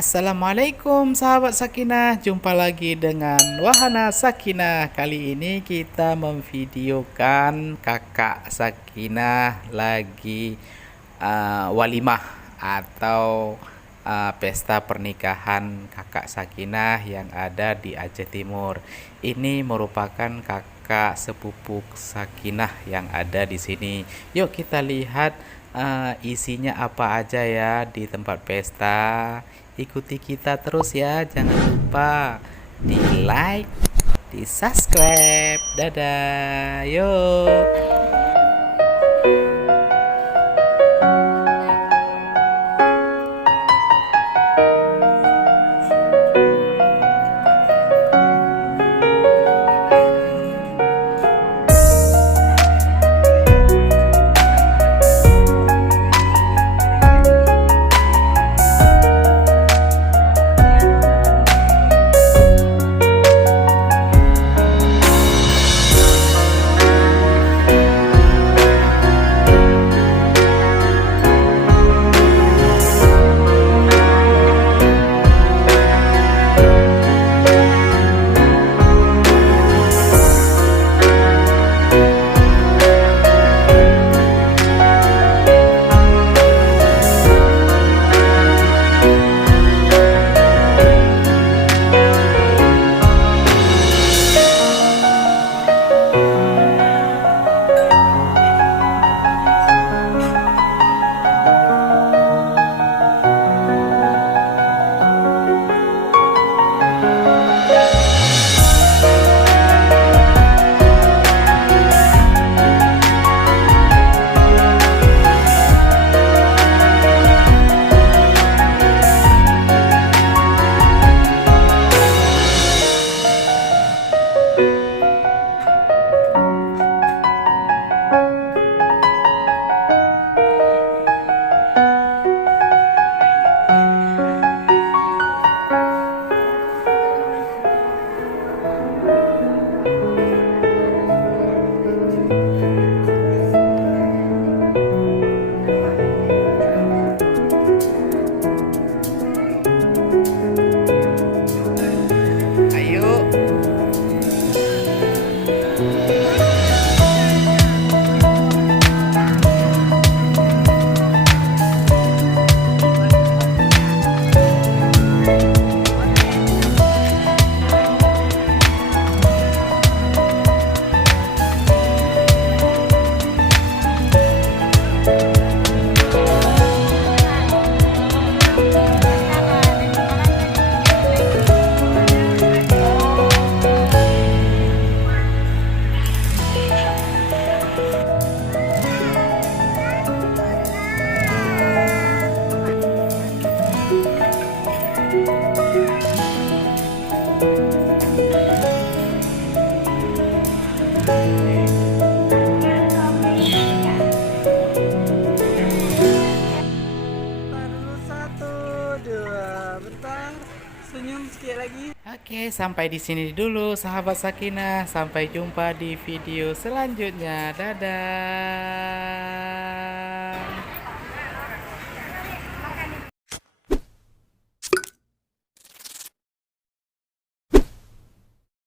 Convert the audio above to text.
Assalamualaikum sahabat Sakinah, jumpa lagi dengan Wahana Sakinah. Kali ini kita memvideokan kakak Sakinah lagi walimah atau pesta pernikahan kakak Sakinah yang ada di Aceh Timur. Ini merupakan kakak sepupu Sakinah yang ada di sini. Yuk kita lihat isinya apa aja ya di tempat pesta. Ikuti kita terus ya, jangan lupa di like, di subscribe. Dadah, yuk. Ayo. Baru satu, dua, bentar, senyum sekali lagi. Oke, sampai di sini dulu sahabat Sakinah. Sampai jumpa di video selanjutnya. Dadah.